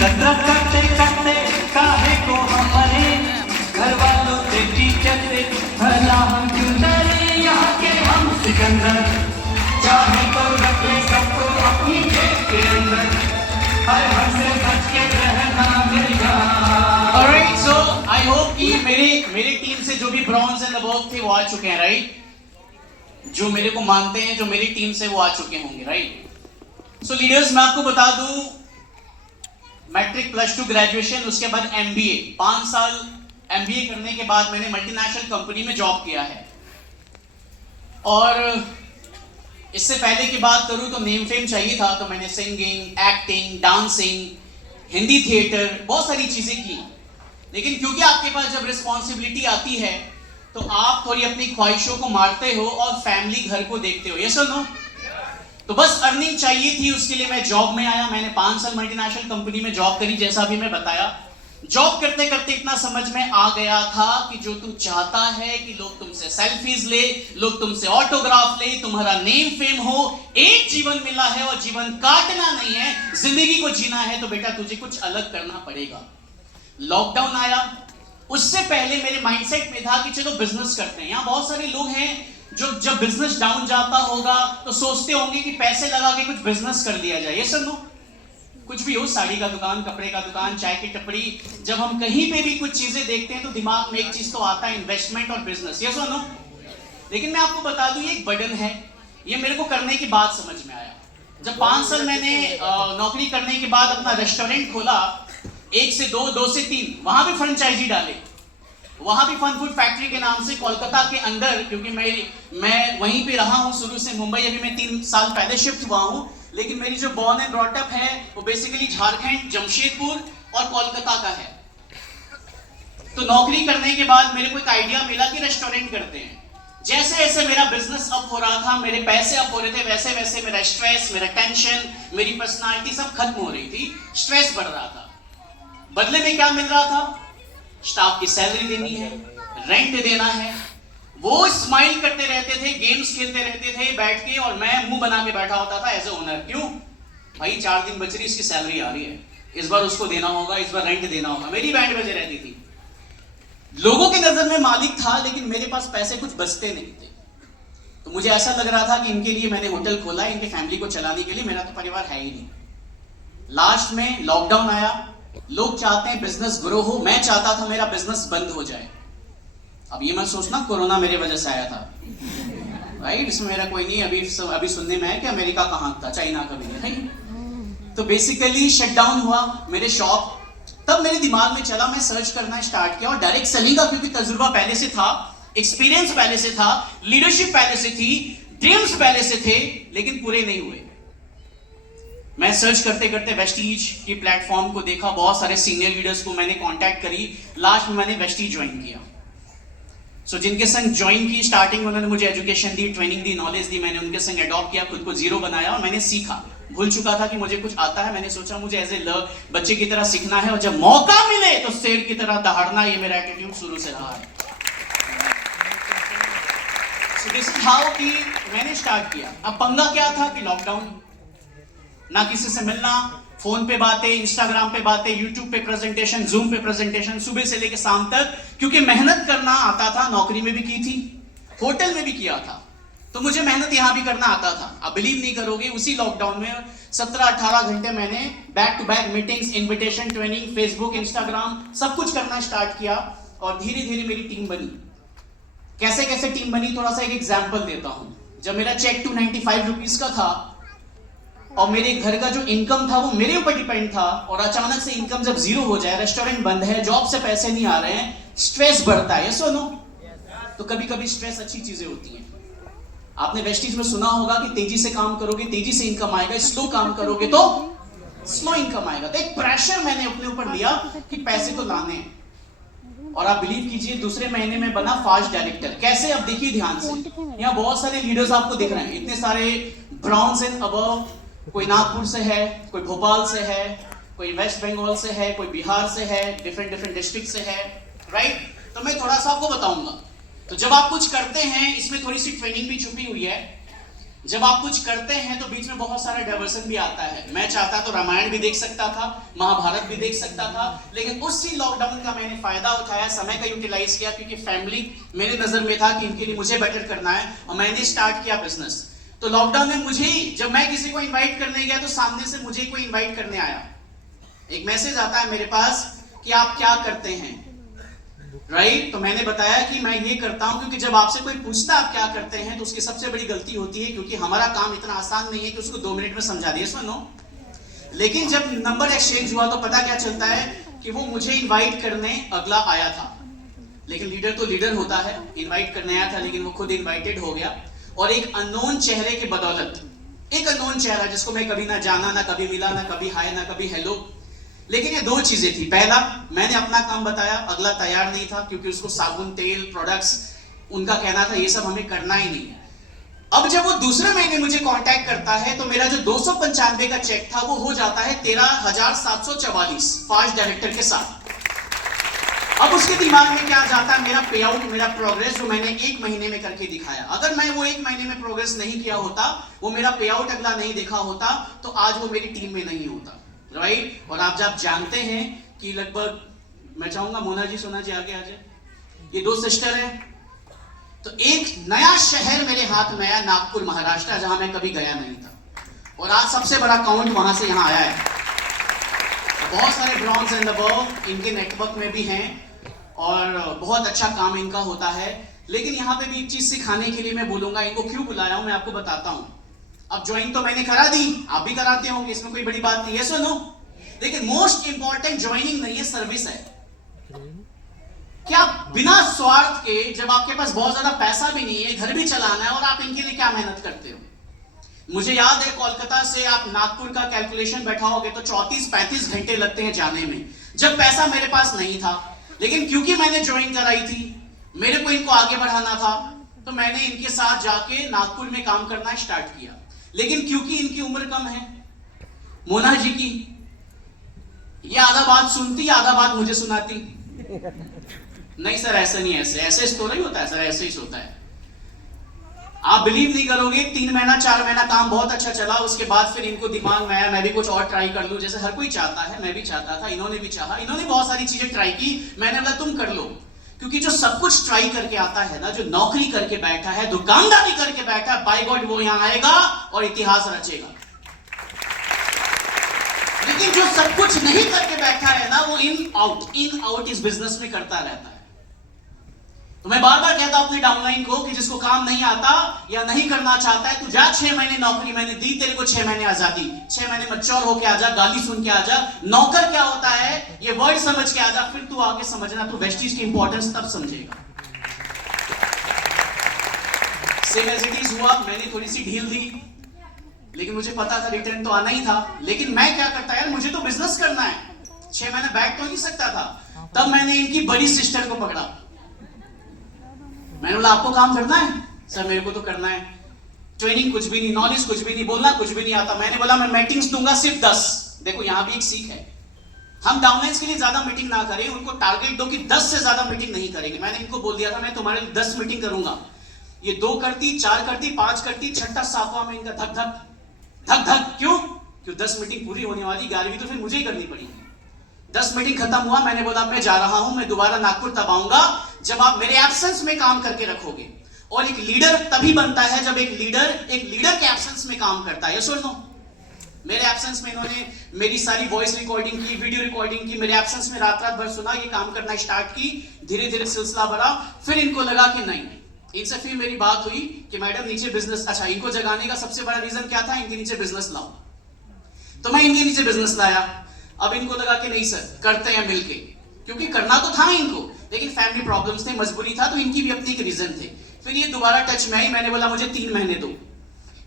कसरत करते करते काहे को हम मरे, घर वालों से टीचर से भला हम क्यों डरे, यहाँ के हम सिकंदर, चाहे तो रख ले सबको अपनी जेब के अंदर, हर हमसे बच के रहना मेरी जान। Alright, so I hope कि मेरी टीम से जो भी ब्रॉन्ज एंड अबव थे वो आ चुके हैं, राइट? जो मेरे को मानते हैं, जो मेरी टीम से वो आ चुके होंगे, राइट? सो लीडर्स, मैं आपको बता दूं, मैट्रिक प्लस 2 ग्रेजुएशन, उसके बाद एमबीए, 5 साल एमबीए करने के बाद मैंने मल्टीनेशनल कंपनी में जॉब किया है। और इससे पहले की बात करूं तो नेम फेम चाहिए था, तो मैंने singing, acting, dancing, Hindi theatre, बहुत सारी चीजें की। लेकिन क्योंकि आपके पास जब रिस्पॉन्सिबिलिटी आती है तो आप थोड़ी अपनी ख्वाहिशों को मारते हो और फैमिली घर को देखते हो, यस और नो? तो बस अर्निंग चाहिए थी, उसके लिए मैं जॉब में आया। मैंने 5 साल मल्टीनेशनल कंपनी में जॉब करी, जैसा भी मैं बताया। जॉब करते करते इतना समझ में आ गया था कि जो तू चाहता है कि लोग तुमसे सेल्फीज ले, लोग तुमसे ऑटोग्राफ ले, तुम्हारा नेम फेम हो, एक जीवन मिला है और जीवन काटना नहीं है, जिंदगी को जीना है, तो बेटा तुझे कुछ अलग करना पड़ेगा। लॉकडाउन आया, उससे पहले मेरे माइंडसेट में था कि चलो बिजनेस करते हैं। यहाँ बहुत सारे लोग हैं जो जब बिजनेस डाउन जाता होगा तो सोचते होंगे कि पैसे लगा के कुछ बिजनेस कर लिया जाए, यस और नो? कुछ भी हो, साड़ी का दुकान, कपड़े का दुकान, चाय की टपरी, जब हम कहीं पे भी कुछ चीजें देखते हैं तो दिमाग में एक चीज तो आता है, इन्वेस्टमेंट और बिजनेस, यस और नो? लेकिन मैं आपको बता दूं, ये एक बर्डन है। ये मेरे को करने के बाद समझ में आया। जब 5 साल मैंने नौकरी करने के बाद अपना रेस्टोरेंट खोला, 1 से 2, 2 से 3, वहां भी फ्रेंचाइजी डाले, वहां भी फन फूड फैक्ट्री के नाम से कोलकाता के अंदर, क्योंकि मैं वहीं पे रहा हूं शुरू से। मुंबई अभी मैं 3 साल पहले शिफ्ट हुआ हूं, लेकिन मेरी जो बॉर्न एंड ब्रॉट अप है वो बेसिकली झारखंड, जमशेदपुर और कोलकाता का है। तो नौकरी करने के बाद मेरे को एक आइडिया मिला कि रेस्टोरेंट करते हैं। जैसे जैसे मेरा बिजनेस अप हो रहा था, मेरे पैसे अप हो रहे थे, वैसे वैसे मेरा स्ट्रेस, मेरा टेंशन, मेरी पर्सनालिटी सब खत्म हो रही थी, स्ट्रेस बढ़ रहा था। बदले में क्या मिल रहा था? स्टाफ की सैलरी देनी है, रेंट देना है। वो स्माइल करते रहते थे, गेम्स खेलते रहते थे बैठ के, और मैं मुंह बना के बैठा होता था एज ए ओनर। क्यों भाई? 4 दिन बच रही, इसकी सैलरी आ रही है, इस बार उसको देना होगा, इस बार रेंट देना होगा, मेरी बैंड बजे रहती थी। लोगों की नजर में मालिक था, लेकिन मेरे पास पैसे कुछ बचते नहीं थे। तो मुझे ऐसा लग रहा था कि इनके लिए मैंने होटल खोला है, इनकी फैमिली को चलाने के लिए, मेरा तो परिवार है ही नहीं। लास्ट में लॉकडाउन आया, लोग चाहते हैं बिजनेस ग्रो हो, मैं चाहता था मेरा बिजनेस बंद हो जाए। अब ये मत सोचना कोरोना मेरे वजह से आया था, राइट? इसमें मेरा कोई नहीं। अभी सुनने में है कि अमेरिका कहाँ था, चाइना का भी नहीं। तो बेसिकली शटडाउन हुआ मेरे शॉप। तब मेरे दिमाग में चला, मैं सर्च करना स्टार्ट किया, और डायरेक्ट सेलिंग का क्योंकि तजुर्बा पहले से था, एक्सपीरियंस पहले से था, लीडरशिप पहले से थी, ड्रीम्स पहले से थे, लेकिन पूरे नहीं हुए। मैं सर्च करते करते वेस्टीज की प्लेटफॉर्म को देखा, बहुत सारे सीनियर लीडर्स को मैंने कांटेक्ट करी, लास्ट में मैंने वेस्टीज ज्वाइन किया। सो जिनके संग ज्वाइन की, स्टार्टिंग में उन्होंने मुझे एजुकेशन दी, ट्रेनिंग दी, नॉलेज दी, मैंने उनके संग अडॉप्ट किया, खुद को जीरो बनाया और मैंने सीखा। भूल चुका था कि मुझे कुछ आता है, मैंने सोचा मुझे एज ए बच्चे की तरह सीखना है, और जब मौका मिले तो शेर की तरह दहाड़ना, ये मेरा एटीट्यूड शुरू से रहा है। सो दिस इज हाउ कि मैंने स्टार्ट किया। अब पंगा क्या था कि लॉकडाउन, ना किसी से मिलना, फोन पे बातें, इंस्टाग्राम पे बातें, यूट्यूब पे प्रेजेंटेशन, जूम पे प्रेजेंटेशन, सुबह से लेकर शाम तक। क्योंकि मेहनत करना आता था, नौकरी में भी की थी, होटल में भी किया था, तो मुझे मेहनत यहां भी करना आता था। आप बिलीव नहीं करोगे, उसी लॉकडाउन में 17-18 घंटे मैंने back to back meetings, invitation, training, Facebook, Instagram, सब कुछ करना स्टार्ट किया, और धीरे धीरे मेरी टीम बनी। कैसे कैसे टीम बनी, थोड़ा सा एक एग्जाम्पल देता हूं। जब मेरा चेक 295 रुपीज का था और मेरे घर का जो इनकम था वो मेरे ऊपर डिपेंड था, और अचानक से इनकम जब जीरो हो जाए, रेस्टोरेंट बंद है, जॉब से पैसे नहीं आ रहे हैं, स्ट्रेस बढ़ता है, यस और नो? तो कभी कभी स्ट्रेस अच्छी चीजें होती हैं। आपने वेस्टीज में सुना होगा कि तेजी से काम करोगे तेजी से इनकम आएगा, स्लो काम करोगे तो स्लो इनकम आएगा। तो एक प्रेशर मैंने अपने ऊपर लिया कि पैसे तो लाने हैं, और आप बिलीव कीजिए दूसरे महीने में बना फास्ट डायरेक्टर। कैसे? अब देखिए ध्यान से, यहाँ बहुत सारे लीडर्स आपको दिख रहे हैं, इतने सारे ब्रॉन्ज एंड अबव, कोई नागपुर से है, कोई भोपाल से है, कोई वेस्ट बंगाल से है, कोई बिहार से है, डिफरेंट डिस्ट्रिक्ट से है, राइट? तो मैं थोड़ा सा आपको बताऊंगा। तो जब आप कुछ करते हैं, इसमें थोड़ी सी ट्रेनिंग भी छुपी हुई है। जब आप कुछ करते हैं तो बीच में बहुत सारा डाइवर्सन भी आता है। मैं चाहता तो रामायण भी देख सकता था, महाभारत भी देख सकता था, लेकिन उसी लॉकडाउन का मैंने फायदा उठाया, समय का यूटिलाइज किया, क्योंकि फैमिली मेरे नजर में था कि इनके लिए मुझे बेटर करना है, और मैंने स्टार्ट किया बिजनेस। तो लॉकडाउन में मुझे ही, जब मैं किसी को इन्वाइट करने गया तो सामने से मुझे कोई इन्वाइट करने आया, एक मैसेज आता है मेरे पास कि आप क्या करते हैं, राइट? तो मैंने बताया कि मैं ये करता हूं, क्योंकि जब आपसे कोई पूछता है आप क्या करते हैं तो उसकी सबसे बड़ी गलती होती है, क्योंकि हमारा काम इतना आसान नहीं है कि उसको 2 मिनट में समझा दिए, सुनो। लेकिन जब नंबर एक्सचेंज हुआ तो पता क्या चलता है कि वो मुझे इन्वाइट करने अगला आया था, लेकिन लीडर तो लीडर होता है, इन्वाइट करने आया था लेकिन वो खुद इन्वाइटेड हो गया, और एक अननोन चेहरे के बदौलत, एक अननोन चेहरा जिसको मैं कभी ना जाना, ना कभी मिला, ना कभी हाय, ना कभी हेलो, लेकिन ये 2 चीजें थी। पहला, मैंने अपना काम बताया, अगला तैयार नहीं था, क्योंकि उसको साबुन, तेल, प्रोडक्ट्स, उनका कहना था ये सब हमें करना ही नहीं है। अब जब वो दूसरे महीने मुझे कांटेक्ट करता है तो मेरा जो 295 का चेक था वो हो जाता है 13,744 फास्ट डायरेक्टर के साथ। अब उसके दिमाग में क्या जाता है, मेरा पे आउट, मेरा प्रोग्रेस जो मैंने 1 महीने में करके दिखाया, अगर मैं वो 1 महीने में प्रोग्रेस नहीं किया होता, वो मेरा पे आउट अगला नहीं देखा होता, तो आज वो मेरी टीम में नहीं होता, राइट? और आप जब जानते हैं कि लगभग, मैं चाहूंगा मोना जी, सोना जी आगे आ जाए, ये 2 सिस्टर हैं, तो एक नया शहर मेरे हाथ में आया, नागपुर महाराष्ट्र, जहां मैं कभी गया नहीं था, और आज सबसे बड़ा काउंट वहां से यहां आया है। बहुत सारे ब्रॉन्ज एंड अबव इनके नेटवर्क में भी हैं, और बहुत अच्छा काम इनका होता है। लेकिन यहाँ पे भी एक चीज सिखाने के लिए मैं बोलूंगा, इनको क्यों बुलाया हूं मैं आपको बताता हूं। अब ज्वाइन तो मैंने करा दी, आप भी कराते होंगे, इसमें कोई बड़ी बात नहीं है, सुनो। लेकिन मोस्ट इंपॉर्टेंट ज्वाइनिंग नहीं है, सर्विस है। क्या बिना स्वार्थ के, जब आपके पास बहुत ज्यादा पैसा भी नहीं है, घर भी चलाना है, और आप इनके लिए क्या मेहनत करते हो। मुझे याद है कोलकाता से आप नागपुर का कैलकुलेशन बैठाओगे तो 34-35 घंटे लगते हैं जाने में, जब पैसा मेरे पास नहीं था। लेकिन क्योंकि मैंने ज्वाइन कराई थी, मेरे को इनको आगे बढ़ाना था, तो मैंने इनके साथ जाके नागपुर में काम करना स्टार्ट किया। लेकिन क्योंकि इनकी उम्र कम है, मोना जी की, ये आधा बात सुनती, आधा बात मुझे सुनाती। नहीं सर ऐसा नहीं, ऐसे तो नहीं होता है सर, ऐसे ही होता है। आप बिलीव नहीं करोगे, 3 महीना 4 महीना काम बहुत अच्छा चला, उसके बाद फिर इनको दिमाग में आया मैं भी कुछ और ट्राई कर लूं, जैसे हर कोई चाहता है, मैं भी चाहता था, इन्होंने भी चाहा, इन्होंने बहुत सारी चीजें ट्राई की, मैंने बोला तुम कर लो। क्योंकि जो सब कुछ ट्राई करके आता है ना, जो नौकरी करके बैठा है, दुकानदारी करके बैठा है, बाय गॉड वो यहां आएगा और इतिहास रचेगा। लेकिन जो सब कुछ नहीं करके बैठा है ना, वो इन आउट इस बिजनेस में करता रहता है। तो मैं बार बार कहता हूं अपने डाउनलाइन को कि जिसको काम नहीं आता या नहीं करना चाहता है, तू जा 6 महीने नौकरी मैंने दी तेरे को, 6 महीने आजादी, 6 महीने मैच्योर होके आजा, गाली सुन के आजा, नौकर क्या होता है ये वर्ड समझ के आजा, फिर तू आगे समझना, तू वेस्टीज की इंपॉर्टेंस तब समझेगा। सेम एज इट इज हुआ, मैंने थोड़ी सी ढील दी, लेकिन मुझे पता था रिटर्न तो आना ही था। लेकिन मैं क्या करता यार, मुझे तो बिजनेस करना है, 6 महीने बैठ तो नहीं सकता था। तब मैंने इनकी बड़ी सिस्टर को पकड़ा, मैंने बोला आपको काम करना है सर? मेरे को तो करना है, ट्रेनिंग कुछ भी नहीं, नॉलेज कुछ भी नहीं, बोलना कुछ भी नहीं आता। मैंने बोला मैं मीटिंग्स दूंगा सिर्फ 10। देखो यहां भी एक सीख है, हम डाउनलाइंस के लिए ज्यादा मीटिंग ना करें, उनको टारगेट दो कि 10 से ज्यादा मीटिंग नहीं करेंगे। मैंने इनको बोल दिया था मैं तुम्हारे लिए 10 मीटिंग करूंगा। ये 2 करती, 4 करती, 5 करती, 6ठा 7वां में इनका धक धक धक धक। क्यों? 10 मीटिंग पूरी होने वाली, 11वीं तो फिर मुझे ही करनी पड़ी। 10 मीटिंग खत्म हुआ, मैंने बोला मैं जा रहा हूं, मैं दोबारा नागपुर तब आऊंगा जब आप मेरे एब्सेंस में काम करके रखोगे। और एक लीडर तभी बनता है जब एक लीडर के एब्सेंस में काम करता है। यस और नो? मेरे एब्सेंस में इन्होंने मेरी सारी वॉइस रिकॉर्डिंग की, वीडियो रिकॉर्डिंग की, मेरे एब्सेंस में रात रात भर सुना, ये काम करना स्टार्ट की, धीरे धीरे सिलसिला बढ़ा। फिर इनको लगा कि नहीं, इनसे फिर मेरी बात हुई कि मैडम नीचे बिजनेस, अच्छा इनको जगाने का सबसे बड़ा रीजन क्या था, इनके नीचे बिजनेस लाओ। तो मैं इनके नीचे बिजनेस लाया। अब इनको लगा कि नहीं सर करते हैं मिलके, क्योंकि करना तो था इनको, लेकिन फैमिली प्रॉब्लम्स थे, मजबूरी था, तो इनकी भी अपनी एक रीजन थे। फिर ये दोबारा टच में आई, मैंने बोला मुझे 3 महीने दो,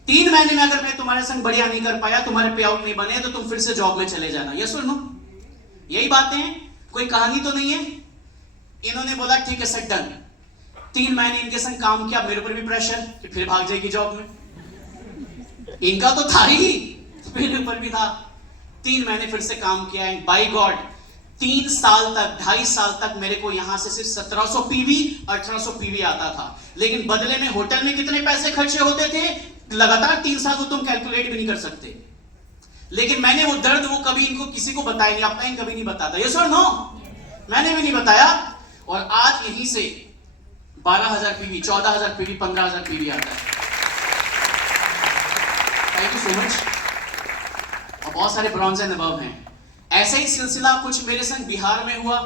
3 महीने में अगर मैं तुम्हारे संग बढ़िया नहीं कर पाया, तुम्हारे पे आउट नहीं बने, तो तुम फिर से जॉब में चले जाना। यस और नो? यही बातें हैं, कोई कहानी तो नहीं है। इन्होंने बोला ठीक है सर डन। 3 महीने इनके संग काम किया, मेरे ऊपर भी प्रेशर कि फिर भाग जाएगी जॉब में, इनका तो था ही, मेरे ऊपर भी था। 3 महीने फिर से काम किया, एंड बाय गॉड 3 साल तक, 2.5 साल तक मेरे को यहां से सिर्फ 1700 पीवी, 1800 पीवी आता था। लेकिन बदले में होटल में कितने पैसे खर्चे होते थे? लगातार 3 साल को तुम कैलकुलेट भी नहीं कर सकते। लेकिन मैंने वो दर्द वो कभी इनको किसी को बताया नहीं, अपलाइन कभी नहीं बताता। यस और नो? मैंने भी नहीं बताया। और आज यहीं से 12,000 पीवी, 14,000 पीवी, 15,000 पीवी आता है। Thank you so much. और बहुत सारे ब्रॉन्ज एंड अबव हैं। ऐसा ही सिलसिला कुछ मेरे संग बिहार में हुआ।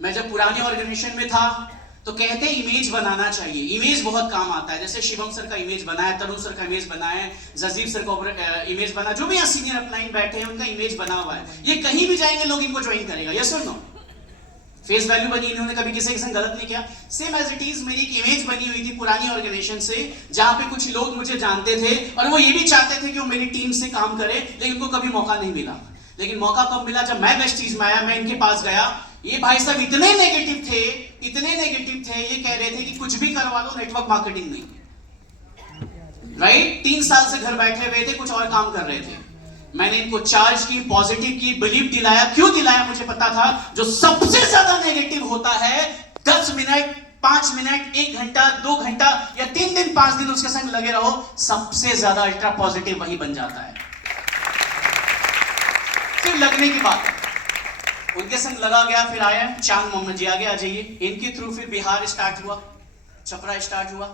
मैं जब पुरानी ऑर्गेनाइजेशन में था तो कहते हैं इमेज बनाना चाहिए, इमेज बहुत काम आता है। जैसे शिवम सर का इमेज बनाया, तरुण सर का इमेज बनाया, जजीब सर का इमेज बना, जो भी यहाँ सीनियर अपलाइन बैठे हैं उनका इमेज बना हुआ है। ये कहीं भी जाएंगे लोग इनको ज्वाइन करेगा। यस और नो? फेस वैल्यू बनी, इन्होंने कभी किसी के संग गलत नहीं किया। सेम एज इट इज मेरी एक इमेज बनी हुई थी पुरानी ऑर्गेनाइजेशन से, जहां पे कुछ लोग मुझे जानते थे और वो ये भी चाहते थे कि वो मेरी टीम से काम करे, लेकिन उनको कभी मौका नहीं मिला। लेकिन मौका कब मिला? जब मैं वेस्टीज में आया, मैं इनके पास गया। ये भाई साहब इतने नेगेटिव थे, इतने नेगेटिव थे, ये कह रहे थे कि कुछ भी करवा लो, नेटवर्क मार्केटिंग नहीं। राइट? 3 साल से घर बैठे हुए थे, कुछ और काम कर रहे थे। मैंने इनको चार्ज की, पॉजिटिव की, बिलीव दिलाया। क्यों दिलाया? मुझे पता था जो सबसे ज्यादा नेगेटिव होता है 10 मिनट, 5 मिनट, 1 घंटा, 2 घंटा या 3 दिन, 5 दिन उसके संग लगे रहो, सबसे ज्यादा अल्ट्रा पॉजिटिव वही बन जाता है। फिर लगने की बात, उनके संग लगा गया, फिर आया चांद मोहम्मद जी, आगे आ जाइए। इनके थ्रू फिर बिहार स्टार्ट हुआ, छपरा स्टार्ट हुआ।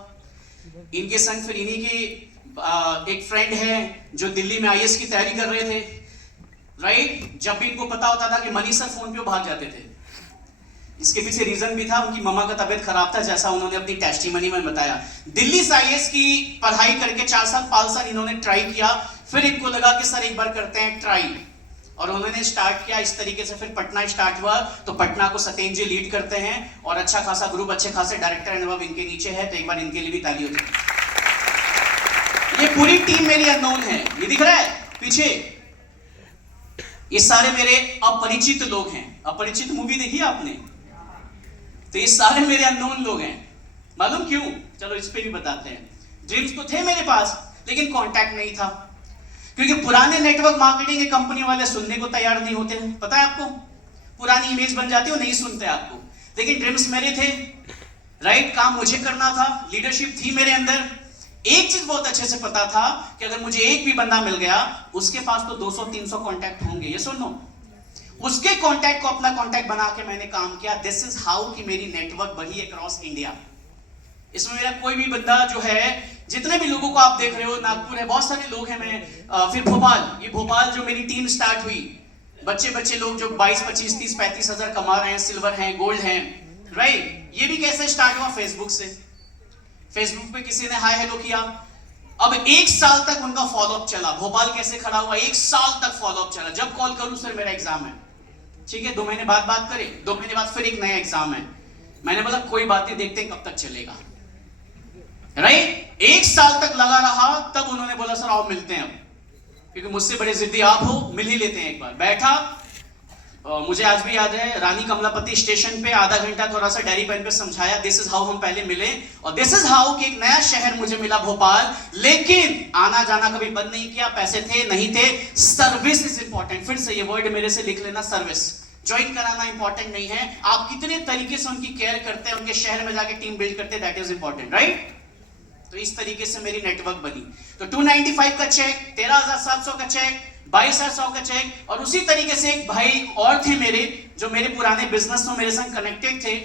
इनके संग फिर इन्हीं की एक फ्रेंड है जो दिल्ली में आईएएस की तैयारी कर रहे थे। राइट? जब भी इनको पता होता था कि मनीष सर फोन पे भाग जाते थे। इसके पीछे रीजन भी था, उनकी मम्मा का तबीयत खराब था, जैसा उन्होंने अपनी टेस्टिमनी में बताया। दिल्ली से आईएएस की पढ़ाई करके 4 साल 5 साल इन्होंने ट्राई किया। फिर इनको लगा कि सर एक बार करते हैं ट्राई, और उन्होंने स्टार्ट किया इस तरीके से। फिर पटना स्टार्ट हुआ, तो पटना को सत्येन जी लीड करते हैं और अच्छा खासा ग्रुप, अच्छे खासे डायरेक्टर एंड अबव इनके नीचे है। तो एक बार इनके लिए भी ताली होती है। ये पूरी टीम मेरी अननोन है, ये दिख रहा है पीछे, ये सारे मेरे अपरिचित लोग हैं। अपरिचित मूवी देखी आपने? तो ये सारे मेरे अननोन लोग हैं। मालूम क्यों? चलो इस पे भी बताते हैं। ड्रीम्स तो थे मेरे पास, लेकिन कांटेक्ट नहीं था, क्योंकि पुराने नेटवर्क मार्केटिंग के कंपनी वाले सुनने को तैयार नहीं होते। पता है आपको? पुरानी इमेज बन जाती हो, नहीं सुनते आपको। लेकिन ड्रीम्स मेरे थे। राइट? काम मुझे करना था, लीडरशिप थी मेरे अंदर। एक चीज बहुत अच्छे से पता था कि अगर मुझे एक भी बंदा मिल गया, उसके पास तो 200-300 कॉन्टैक्ट होंगे। ये सुनो, उसके कॉन्टैक्ट को अपना कॉन्टैक्ट बना के मैंने काम किया। दिस इज हाउ कि मेरी नेटवर्क बढ़ी अक्रॉस इंडिया। इसमें मेरा कोई भी बंदा जो है, जितने भी लोगों को आप देख रहे हो, नागपुर है, बहुत सारे लोग हैं। मैं फिर भोपाल, ये भोपाल जो मेरी टीम स्टार्ट हुई, बच्चे लोग जो 22, 25, 30, 35 हजार कमा रहे हैं, सिल्वर हैं, गोल्ड हैं। राइट? ये भी कैसे स्टार्ट हुआ? फेसबुक से। फेसबुक पे किसी ने हाय हेलो किया, अब 1 साल तक उनका फॉलोअप चला। भोपाल कैसे खड़ा हुआ? 1 साल तक फॉलोअप चला। जब कॉल करूं, सर मेरा एग्जाम है, ठीक है, 2 महीने बाद बात करें, 2 महीने बाद फिर एक नया एग्जाम है। मैंने बोला कोई बात नहीं, देखते हैं कब तक चलेगा। राइट? 1 साल तक लगा रहा, तब उन्होंने बोला सर आओ मिलते हैं अब, क्योंकि मुझसे बड़े जिद्दी आप हो, मिल ही लेते हैं एक बार। बैठा, मुझे आज भी याद है, रानी कमलापति स्टेशन पे आधा घंटा थोड़ा सा डायरी पेन पे समझाया। दिस इज हाउ हम पहले मिले, और दिस इज हाउ कि एक नया शहर मुझे मिला भोपाल। लेकिन आना जाना कभी बंद नहीं किया। पैसे थे नहीं थे, सर्विस इज इंपॉर्टेंट। फिर से ये वर्ड मेरे से लिख लेना, सर्विस। ज्वाइन कराना इंपॉर्टेंट नहीं है, आप कितने तरीके से उनकी केयर करते हैं, उनके शहर में जाके टीम बिल्ड करते हैं, दैट इज इंपॉर्टेंट। राइट? तो इस तरीके से मेरी नेटवर्क बनी। तो 295 का चेक, 13,700 का चेक, 22,100 का चेक, और उसी तरीके से एक भाई और थे मेरे, जो मेरे पुराने बिजनेस में मेरे संग कनेक्टेड थे।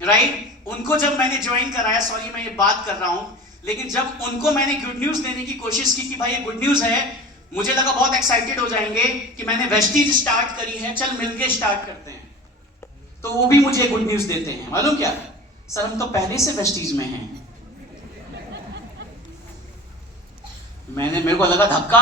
राइट? उनको जब मैंने ज्वाइन कराया, सॉरी मैं ये बात कर रहा हूं, लेकिन जब उनको मैंने गुड न्यूज देने की कोशिश की कि भाई ये गुड न्यूज है, मुझे लगा बहुत एक्साइटेड हो जाएंगे कि मैंने वेस्टीज स्टार्ट करी है, चल मिलके स्टार्ट करते हैं। तो वो भी मुझे गुड न्यूज देते हैं। मालूम क्या? सर हम तो पहले से वेस्टीज में हैं। मेरे को लगा धक्का।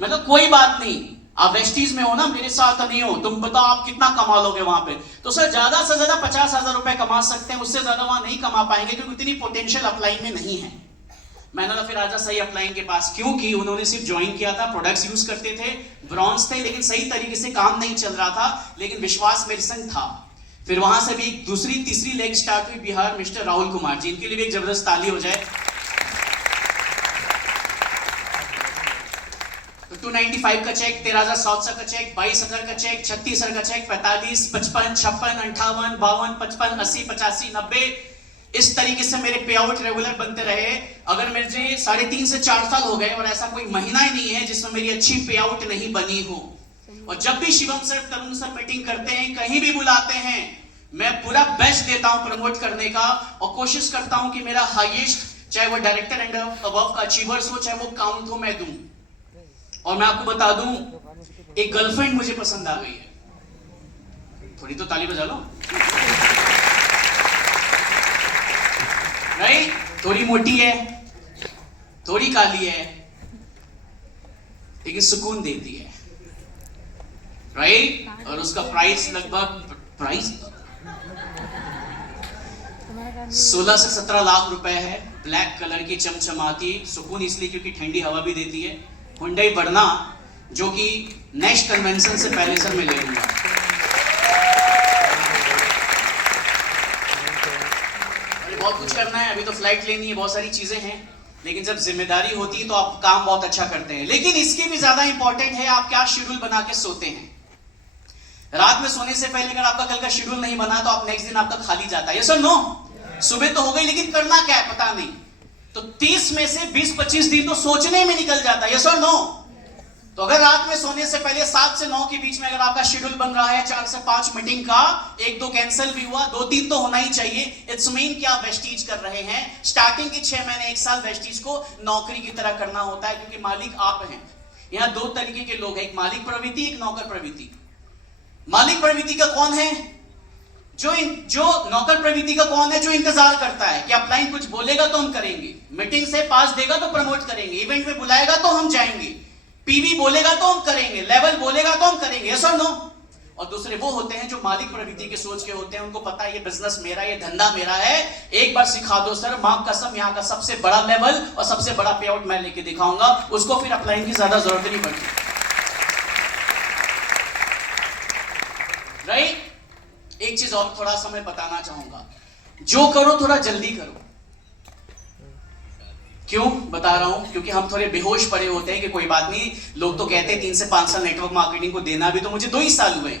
मैं तो कोई बात नहीं, आप वेस्टीज में हो ना, मेरे साथ नहीं हो, तुम बताओ आप कितना कमा लोगे वहां पे? तो सर ज्यादा से ज्यादा 50,000 रुपए कमा सकते हैं, उससे ज्यादा वहां नहीं कमा पाएंगे, क्योंकि इतनी पोटेंशियल अपलाइन में नहीं है। मैंने कहा फिर आजा सही अपलाइन के पास, क्योंकि उन्होंने सिर्फ ज्वाइन किया था, प्रोडक्ट्स यूज करते थे, ब्रॉन्ज थे, लेकिन सही तरीके से काम नहीं चल रहा था, लेकिन विश्वास मेरे संग था। फिर वहां से भी दूसरी तीसरी लेग स्टार्ट हुई बिहार, मिस्टर राहुल कुमार जी, इनके लिए भी एक जबरदस्त ताली हो जाए। 295 का चेक, 13,700 का चेक, 22,000 का चेक, 36,000 का चेक, 45, 55, 56, 58, 52, 55, 80, 85, 90, इस तरीके से मेरे पे आउट रेगुलर बनते रहे। अगर मुझे 3.5 से 4 साल हो गए और ऐसा कोई महीना ही नहीं है जिसमें मेरी अच्छी पे आउट नहीं बनी हो, और जब भी शिवम सर, तरुण सर मीटिंग करते हैं, कहीं भी बुलाते हैं, मैं पूरा बेस्ट देता हूं प्रमोट करने का, और कोशिश करता हूं कि मेरा हाईएस्ट, चाहे वो डायरेक्टर एंड अबव का अचीवर्स हो, चाहे वो काउंट हो, मैं दूं। और मैं आपको बता दूं, एक गर्लफ्रेंड मुझे पसंद आ गई है। थोड़ी तो ताली बजा लो। नहीं, थोड़ी मोटी है, थोड़ी काली है, लेकिन सुकून देती है, राइट? और उसका प्राइस लगभग 16 से 17 लाख रुपए है। ब्लैक कलर की चमचमाती, सुकून इसलिए क्योंकि ठंडी हवा भी देती है। हुंडई वर्ना, जो कि नेक्स्ट कन्वेंशन से पहले सर मैं ले लूंगा। अरे बहुत कुछ करना है, अभी तो फ्लाइट लेनी है, बहुत सारी चीजें हैं, लेकिन जब जिम्मेदारी होती है तो आप काम बहुत अच्छा करते हैं। लेकिन इसके भी ज्यादा इंपॉर्टेंट है आप क्या शेड्यूल बना के सोते हैं। रात में सोने से पहले अगर आपका कल का शेड्यूल नहीं बना तो आप नेक्स्ट दिन आपका खाली जाता है। यस और नो? सुबह तो हो गई, लेकिन करना क्या है पता नहीं, तो 30 में से 20-25 दिन तो सोचने में निकल जाता है। यस और नो? तो अगर रात में सोने से पहले 7 से 9 के बीच में अगर आपका शेड्यूल बन रहा है 4 से 5 मीटिंग का, 1-2 कैंसिल भी हुआ, 2-3 तो होना ही चाहिए। इट्स मीन कि आप वेस्टीज कर रहे हैं। स्टार्टिंग के 6 महीने 1 साल वेस्टीज को नौकरी की तरह करना होता है, क्योंकि मालिक आप हैं। यहां 2 तरीके के लोग हैं, एक मालिक प्रवृत्ति, एक नौकर प्रवृत्ति। मालिक प्रवृत्ति का कौन है? जो नौकर प्रवृत्ति का कौन है? जो इंतजार करता है कि अपलाइन कुछ बोलेगा तो हम करेंगे, मीटिंग से पास देगा तो प्रमोट करेंगे, इवेंट में बुलाएगा तो हम जाएंगे, पीवी बोलेगा तो हम करेंगे, लेवल बोलेगा तो हम करेंगे। यस और नो? और दूसरे वो होते हैं जो मालिक प्रवृत्ति के सोच के होते हैं। उनको पता है ये बिजनेस मेरा, ये धंधा मेरा है, एक बार सिखा दो सर, मां कसम यहाँ का सबसे बड़ा लेवल और सबसे बड़ा पे आउट मैं लेके दिखाऊंगा, उसको फिर अपलाइन की ज्यादा जरूरत नहीं पड़ती, राइट? एक चीज और थोड़ा सा मैं बताना चाहूंगा, जो करो थोड़ा जल्दी करो। क्यों बता रहा हूं? क्योंकि हम थोड़े बेहोश पड़े होते हैं कि कोई बात नहीं, लोग तो कहते हैं 3 से 5 साल नेटवर्क मार्केटिंग को देना, भी तो मुझे 2 ही साल हुए।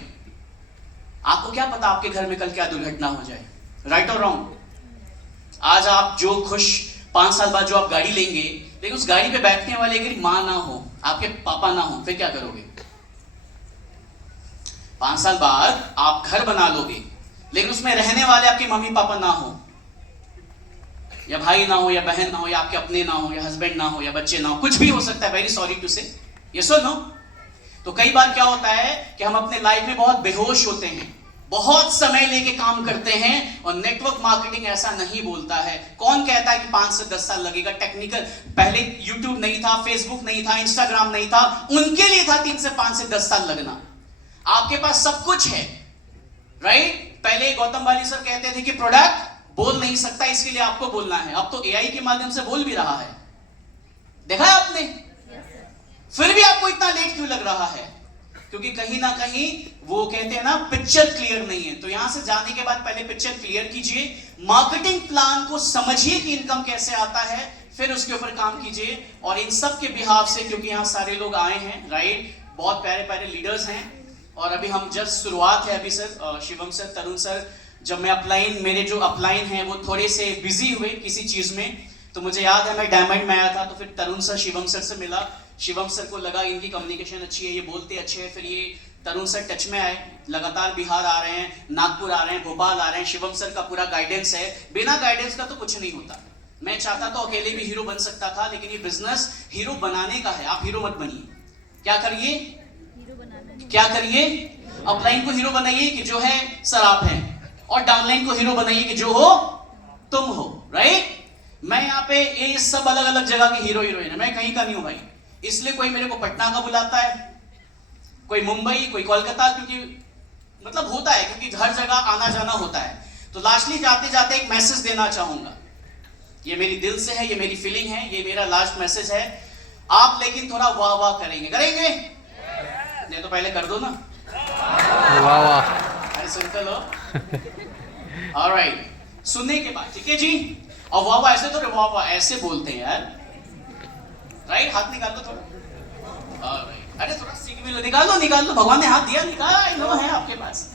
आपको क्या पता आपके घर में कल क्या दुर्घटना हो जाए, राइट और रॉन्ग? आज आप जो खुश 5 साल बाद जो आप गाड़ी लेंगे, लेकिन उस गाड़ी पे बैठने वाले अगर मां ना हो, आपके पापा ना हो, फिर क्या करोगे? 5 साल बाद आप घर बना लोगे, लेकिन उसमें रहने वाले आपके मम्मी पापा ना हो, या भाई ना हो, या बहन ना हो, या आपके अपने ना हो, या हस्बैंड ना हो, या बच्चे ना हो, कुछ भी हो सकता है। वेरी सॉरी टू से, यस और नो? तो कई बार क्या होता है कि हम अपने लाइफ में बहुत बेहोश होते हैं, बहुत समय लेके काम करते हैं, और नेटवर्क मार्केटिंग ऐसा नहीं बोलता है। कौन कहता है कि 5 से 10 साल लगेगा? टेक्निकल, पहले यूट्यूब नहीं था, फेसबुक नहीं था, इंस्टाग्राम नहीं था, उनके लिए था 3 से 5 से 10 साल लगना। आपके पास सब कुछ है, राइट? पहले गौतम वाली सर कहते थे कि प्रोडक्ट बोल नहीं सकता, इसके लिए आपको बोलना है। अब तो एआई के माध्यम से बोल भी रहा है, देखा है आपने? फिर भी आपको इतना लेट क्यों लग रहा है? क्योंकि कहीं ना कहीं वो कहते हैं ना, पिक्चर क्लियर नहीं है। तो यहां से जाने के बाद पहले पिक्चर क्लियर कीजिए, मार्केटिंग प्लान को समझिए कि इनकम कैसे आता है, फिर उसके ऊपर काम कीजिए। और इन सब के बिहाफ से, क्योंकि यहां सारे लोग आए हैं, राइट, बहुत प्यारे प्यारे लीडर्स हैं, और अभी हम जस्ट शुरुआत है। अभी सर, शिवम सर, तरुण सर, जब मैं अपलाइन, मेरे जो अपलाइन हैं वो थोड़े से बिजी हुए किसी चीज में, तो मुझे याद है मैं डायमंड में आया था, तो फिर तरुण सर शिवम सर से मिला। शिवम सर को लगा इनकी कम्युनिकेशन अच्छी है, ये बोलते अच्छे हैं, फिर ये तरुण सर टच में आए। लगातार बिहार आ रहे हैं, नागपुर आ रहे हैं, भोपाल आ रहे हैं, शिवम सर का पूरा गाइडेंस है। बिना गाइडेंस का तो कुछ नहीं होता। मैं चाहता तो अकेले भी हीरो बन सकता था, लेकिन ये बिजनेस हीरो बनाने का है। आप हीरो मत बनिए। क्या करिए? क्या करिए? अपलाइन को हीरो बनाइए कि जो है सर आप हैं, और डाउनलाइन को हीरो बनाइए कि जो हो तुम हो, राइट? मैं यहाँ पे ये सब अलग अलग जगह के हीरो हीरोइन है, मैं कहीं का नहीं हूं भाई। इसलिए कोई मेरे को पटना का बुलाता है, कोई मुंबई, कोई कोलकाता, क्योंकि मतलब होता है, क्योंकि हर जगह आना जाना होता है। तो लास्टली जाते जाते एक मैसेज देना चाहूंगा, ये मेरी दिल से है, ये मेरी फीलिंग है, ये मेरा लास्ट मैसेज है। आप लेकिन थोड़ा वाह वाह करेंगे? नहीं तो पहले कर दो ना, वाह वाह। अरे सुनते लो। ऑलराइट, सुनने के बाद ठीक है जी। और वाह वाह ऐसे, तो वाह वाह ऐसे बोलते हैं यार, राइट? हाथ निकाल लो थोड़ा। ऑलराइट, अरे थोड़ा सीख भी लो, निकाल लो, भगवान ने हाथ दिया, निकाल लो, है आपके पास।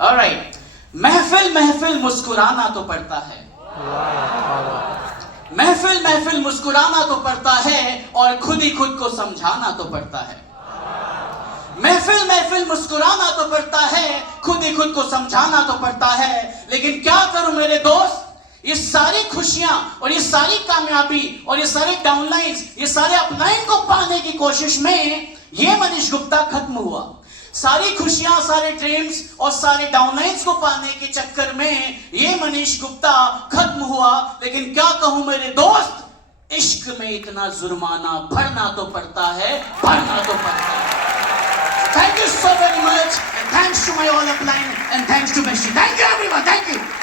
ऑलराइट, महफिल महफिल मुस्कुराना तो पड़ता है, महफिल महफिल मुस्कुराना तो पड़ता है और खुद ही खुद को समझाना तो पड़ता है। महफिल महफिल मुस्कुराना तो पड़ता है, खुद ही खुद को समझाना तो पड़ता है। लेकिन क्या करूं मेरे दोस्त, ये सारी खुशियां और ये सारी कामयाबी और ये सारे डाउनलाइंस, ये सारे अपलाइन को पाने की कोशिश में ये मनीष गुप्ता खत्म हुआ। सारी खुशियां, सारे ड्रीम्स और सारे डाउनलाइंस को पाने के चक्कर में ये मनीष गुप्ता खत्म हुआ। लेकिन क्या कहूं मेरे दोस्त, इश्क में इतना जुर्माना भरना तो पड़ता है, भरना तो पड़ता है। Thank you so very much and thanks to my all upline and thanks to Messi. Thank you everyone. Thank you.